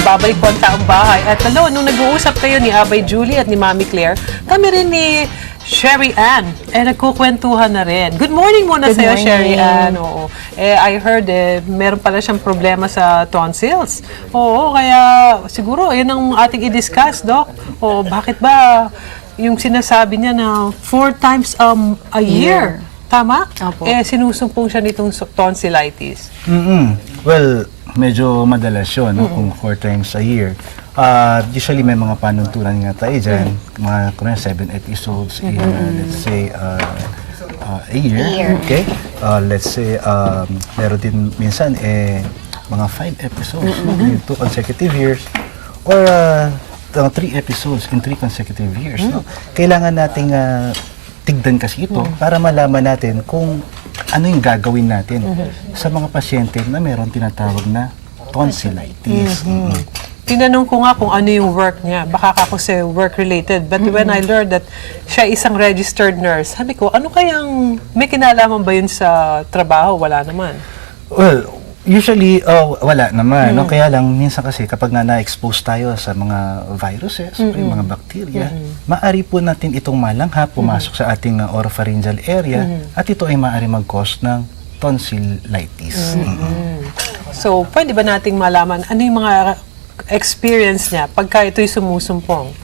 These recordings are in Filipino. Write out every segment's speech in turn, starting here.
Babalik po ang taong bahay. At nung nag-uusap kayo ni Abay Julie at ni Mami Claire, kami rin ni Sherry Ann, nagkukwentuhan na rin. Good morning muna sa'yo, Sherry Ann. Oo. I heard, meron pala siyang problema sa tonsils. Oo, kaya siguro, yun ang ating i-discuss, Doc. Oo, bakit ba yung sinasabi niya na 4 times a year? Tama? Opo. Sinusumpong siya nitong tonsillitis. Well, medyo madalas yun, no? Kung 4 times a year. Usually may mga panuntunan nga tayo dyan, mga 7 episodes in, let's say, a year. Okay? Let's say, meron din minsan, mga 5 episodes in 2 consecutive years, or 3 episodes in 3 consecutive years. No? Kailangan nating tigdan kasi ito para malaman natin kung ano yung gagawin natin sa mga pasyente na meron tinatawag na tonsillitis. Tinanong ko nga kung ano yung work niya. Baka ako sa work-related. But when I learned that siya isang registered nurse, sabi ko, ano kayang may kinalaman ba yun sa trabaho? Wala naman. Well, usually, wala naman. No? Kaya lang, minsan kasi kapag na-expose tayo sa mga viruses o yung mga bacteria, maaari po natin itong malanghap, pumasok sa ating oropharyngeal area, at ito ay maaari mag-cause ng tonsillitis. So, pwede ba nating malaman ano yung mga experience niya pagka ito'y sumusumpong?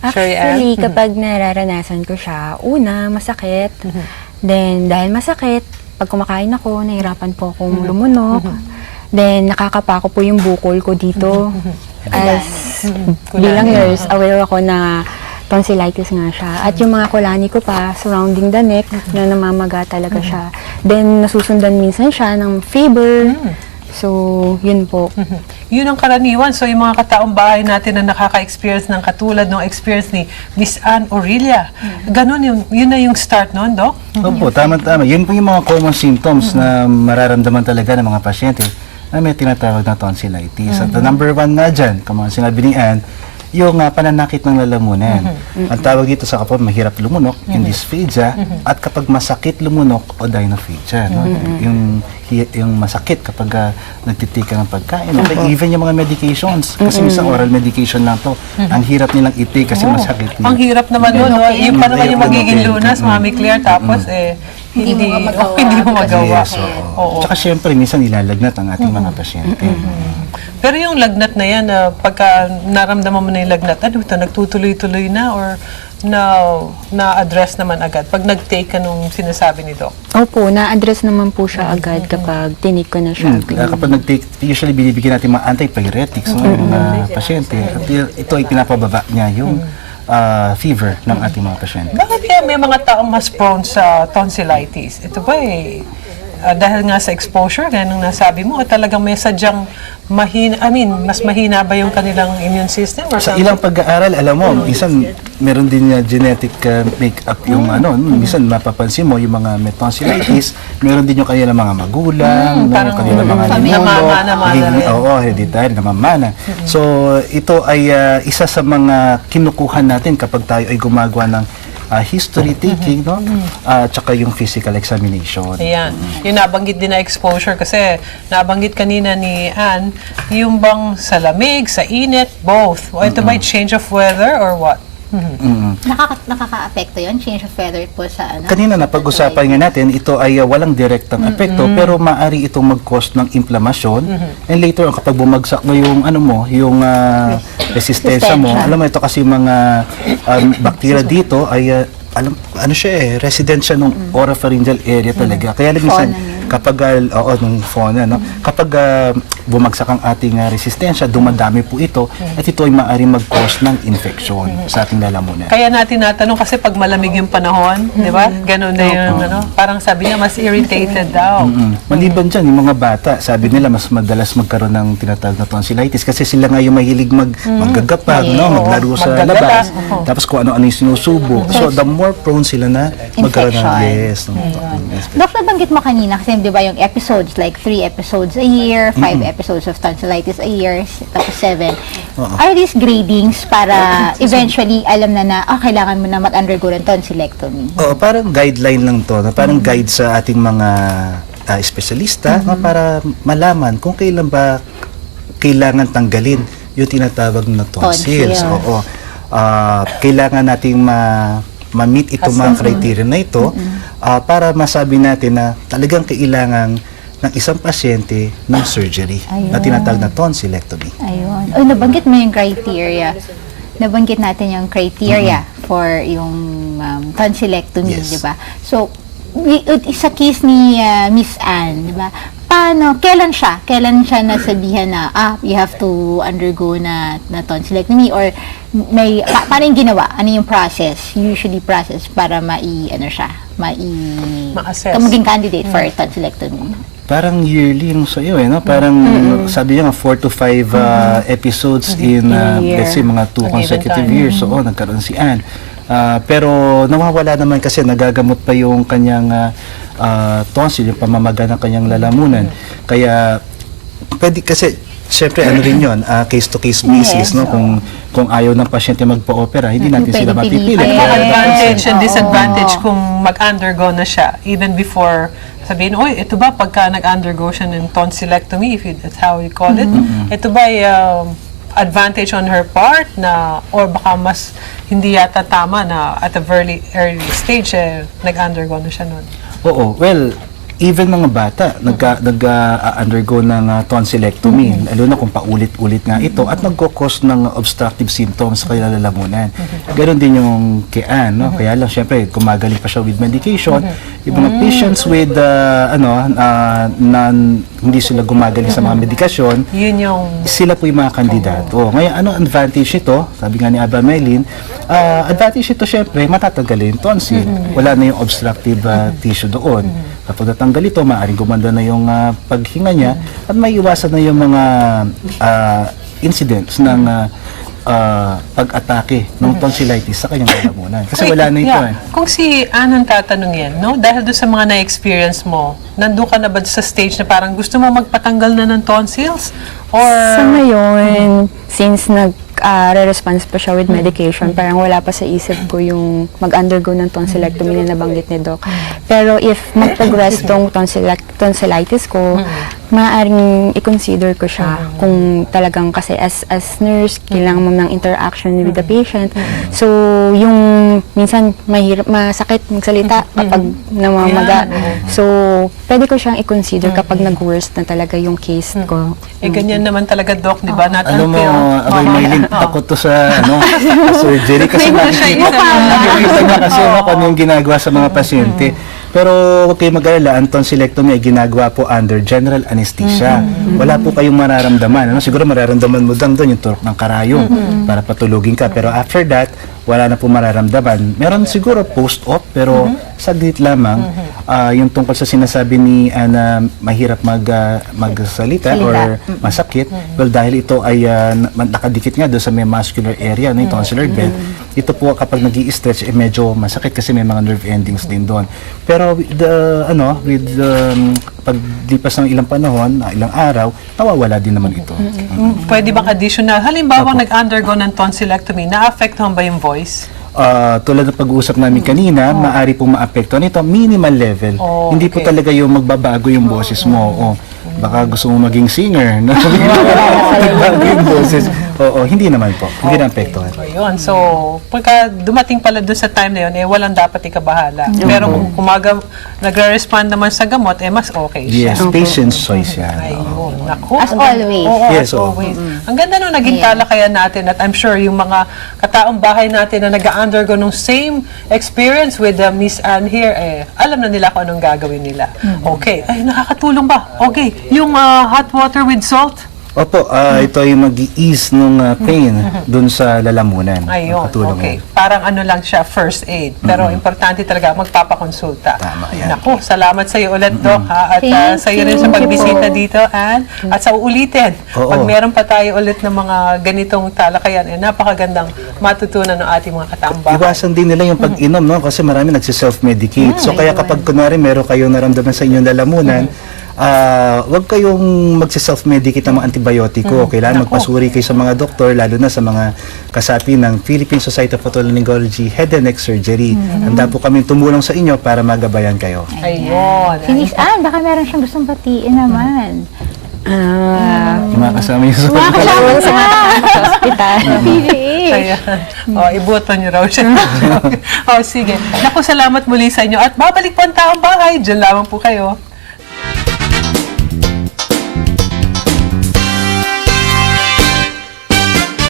Actually, kapag nararanasan ko siya, una, masakit. Then, dahil masakit, pag kumakain ako, nahirapan po akong lumunok. Then, nakakapako po yung bukol ko dito. As bilang nurse, aware ako na tonsillitis nga siya. At yung mga kulani ko pa, surrounding the neck, na namamaga talaga siya. Then, nasusundan minsan siya ng fever. So, yun po. Yun ang karaniwan. So, yung mga kataong bahay natin na nakaka-experience ng katulad ng experience ni Miss Ann Aurelia. Ganon yun na yung start noon, Doc? Opo, tama-tama. Yun po yung mga common symptoms na mararamdaman talaga ng mga pasyente na may tinatawag na tonsillitis. At the number 1 nga dyan, kung mga sinabi ni Ann, yung pananakit ng lalamunan. Ang tawag dito sa kapag mahirap lumunok, yung dysphagia, at kapag masakit lumunok, o dinophagia. No? Yung masakit kapag nagtitika ng pagkain. Okay? Even yung mga medications, kasi minsan oral medication lang to. Ang hirap nilang i-take kasi masakit. Ang hirap naman nun, no? Yung pa naman yung magiging lunas, Mami Claire, tapos hindi mo magawa. Yes, Tsaka syempre, minsan nilalagnat ang ating mga pasyente. Pero yung lagnat na yan, pagka naramdaman mo na yung lagnat, ano ito, nagtutuloy-tuloy na or na-address naman agad pag nag-take ka nung sinasabi ni Doc? Opo, na-address naman po siya agad kapag tinik ko na siya. Kapag nag-take, usually binibigyan natin mga antipyretics ng mga pasyente. At ito ay pinapababa niya yung fever ng ating mga pasyente. Bakit kaya may mga taong mas prone sa tonsillitis? Ito ba dahil nga sa exposure, gaya nung nasabi mo, talagang may sadyang mas mahina ba yung kanilang immune system? Or sa ilang pag-aaral, alam mo, minsan meron din genetic make-up yung minsan mapapansin mo yung mga may tonsillitis, meron din yung kanilang mga magulang, yung kanilang mga ninuno, hereditary, namamana. So, ito ay isa sa mga kinukuhan natin kapag tayo ay gumagawa ng history taking, no? Tsaka yung physical examination. Ayan. Yung nabanggit din na exposure kasi nabanggit kanina ni Ann, yung bang sa lamig, sa init, both. Ito ba change of weather or what? Nakaka-apekto yun? Change of weather po sa ano? Kanina na pag-usapan nga natin, ito ay walang direktang apekto, pero maaari itong mag-cause ng inflammation. And later, kapag bumagsak mo yung yung resistensya mo, alam mo ito kasi mga bacteria dito ay resident siya ng oropharyngeal area talaga. Kaya minsan, kapag nung fauna, no? Kapag bumagsak ang ating resistensya, dumadami po ito, at ito ay maaaring mag-cause ng infection sa ating lalamunan. Kaya natin natanong kasi pag malamig yung panahon, di ba? Ganun na yung parang sabi niya, mas irritated daw. Maliban dyan, yung mga bata, sabi nila mas madalas magkaroon ng tinatawag na tonsillitis kasi sila nga yung mahilig maggagapag, maglaro sa labas, tapos kung ano-ano yung sinusubo. So, the more prone sila na magkaroon ng Dok, nabanggit mo kanina kasi di ba yung episodes, like 3 episodes a year, 5 episodes of tonsillitis a year, tapos 7. Are these gradings para eventually alam na kailangan mo na mag-undergo ng tonsillectomy? Parang guideline lang to, parang guide sa ating mga espesyalista para malaman kung kailan ba kailangan tanggalin yung tinatawag na tonsils. Tonsils. Oo. Kailangan nating ma-meet itong mga criteria na ito para masabi natin na talagang kailangan ng isang pasyente ng surgery na tinatawag na tonsillectomy. Ayun. Ay, nabanggit mo yung criteria. Nabanggit natin yung criteria for yung tonsillectomy, Yes. di ba? So, sa case ni Miss Anne, di ba? Kailan siya nasabihan na, you have to undergo na tonsillectomy or paano yung ginawa? Ano yung usually process para Ma-assess. maging candidate for tonsillectomy? Parang yearly yung sa iyo, no? Parang sabi niya nga 4 to 5 episodes in let's say mga 2 consecutive years. So, nagkaroon si Anne. Pero nawawala naman kasi nagagamot pa yung kanyang tonsil, yung pamamaga ng kanyang lalamunan. Kaya pwede kasi syempre ano rin yun, case-to-case basis, no? Kung ayaw ng pasyente magpa-opera, hindi natin sila Pwede mapipilit. pilitin. Ano ang advantage and Oo. disadvantage kung mag-undergo na siya even before sabihin, oy, ito ba pagka nag-undergo siya ng tonsillectomy, if that's how you call it, ito ba ay advantage on her part na, or baka mas hindi yata tama na at a very early stage nag-undergo na siya nun? Oo, well, even mga bata nag-undergo ng tonsillectomy, lalo na kung paulit-ulit nga ito at nagko-cause ng obstructive symptoms sa kanilang lalamunan. Ganon din yung kay Anne, no? Kaya lang, syempre, gumagaling pa siya with medication. Yung mga patients with, hindi sila gumagaling sa mga medikasyon, Yun yung sila po yung mga kandidato. Ngayon, ano advantage ito? Sabi nga ni Aba Maylin, advantage ito, syempre, matatagal yung tonsil. Wala na yung obstructive tissue doon. Kapag natanggal ito, maaaring gumanda na yung paghinga niya at may iwasan na yung mga incidents ng pag-atake ng tonsillitis sa kanyang lalamunan. Kasi wala na ito. Kung si Anne ang tatanungin, no? Dahil doon sa mga na-experience mo, nandun ka na ba sa stage na parang gusto mo magpatanggal na ng tonsils? Or Sa ngayon, since re-response pa siya with medication, parang wala pa sa isip ko yung mag-undergo ng tonsillectomy na nabanggit ni Doc. Pero if mag-progress tong tonsillitis ko, maaaring i-consider ko siya kung talagang kasi as nurse, kailangan mo ng interaction with the patient. So, yung minsan masakit magsalita kapag namamaga. So, pwede ko siyang i-consider kapag nag-worst na talaga yung case ko. ganyan naman talaga, Doc, di ba? Not Alam mo, until... Abay Maylin, takot to sa surgery kasi Hindi ko siya nakikita niya kasi kung ano yung ginagawa sa mga pasyente. Pero huwag kayong mag-alala, ang tonsillectomy ay ginagawa po under general anesthesia. Wala po kayong mararamdaman. Siguro mararamdaman mo lang doon yung turok ng karayom para patulugin ka. Pero after that, wala na po mararamdaman. Meron siguro post-op, pero saglit lamang. Yung tungkol sa sinasabi ni Ana, mahirap magsalita or masakit. Well, dahil ito ay nakadikit nga doon sa may muscular area, yung tonsillar bed. Ito po kapag nag-i-stretch, medyo masakit kasi may mga nerve endings din doon. Pero with paglipas ng ilang panahon, ilang araw, nawawala din naman ito. Pwede bang additional? Halimbawa, nag-undergo ng tonsillectomy, na-affectuhan ba yung voice? Tulad ng pag-uusap namin kanina, maaari pong maapektuhan ito, minimal level. Hindi po talaga yung magbabago yung boses mo. Baka gusto mo maging singer. Magbago yung boses. Hindi naman po. Hindi na-apektuhan. Ayun. So, pagka dumating pala doon sa time na yun, walang dapat ikabahala. Pero kung nagre-respond naman sa gamot, mas okay siya. Yes, patient's choice yan. Ayun. Naku. As always. Oo, Yes, as always. Ang ganda nung naging talakayan natin at I'm sure yung mga kataong bahay natin na nag-undergo nung same experience with Miss Anne here, alam na nila kung anong gagawin nila. Okay. Ay, nakakatulong ba? Okay. Yung hot water with salt? Opo, ito yung mag-i-ease ng pain dun sa lalamunan. Ayun, Nakatulong okay. yan. Parang ano lang siya, first aid. Pero importante talaga, magpapakonsulta. Tama yan. Naku, salamat sa iyo ulit, Doc. At Thank sa iyo rin sa you. pagbisita dito, Anne. At sa uulitin, Oo. pag meron pa tayo ulit ng mga ganitong talakayan, napakagandang matutunan ng ating mga katambahan. Iwasan din nila yung pag-inom, no? Kasi marami nagsi-self-medicate. So kaya kapag kunwari meron kayong naramdaman sa inyong lalamunan, huwag kayong magsi-self-medicate ng mga antibiotiko. Kailangan magpasuri kayo sa mga doktor, lalo na sa mga kasapi ng Philippine Society of Otolaryngology Head and Neck Surgery. Handa po kami tumulong sa inyo para magabayan kayo. Ayun. Si Miss Anne, baka meron siyang gustong batiin naman. Yung mga kasama yung sa Kasama sa hospital. PGH. Ayan. Iboto niyo raw siya. Sige. Naku, salamat muli sa inyo. At babalik po ang taong bahay. Diyan lamang po kayo.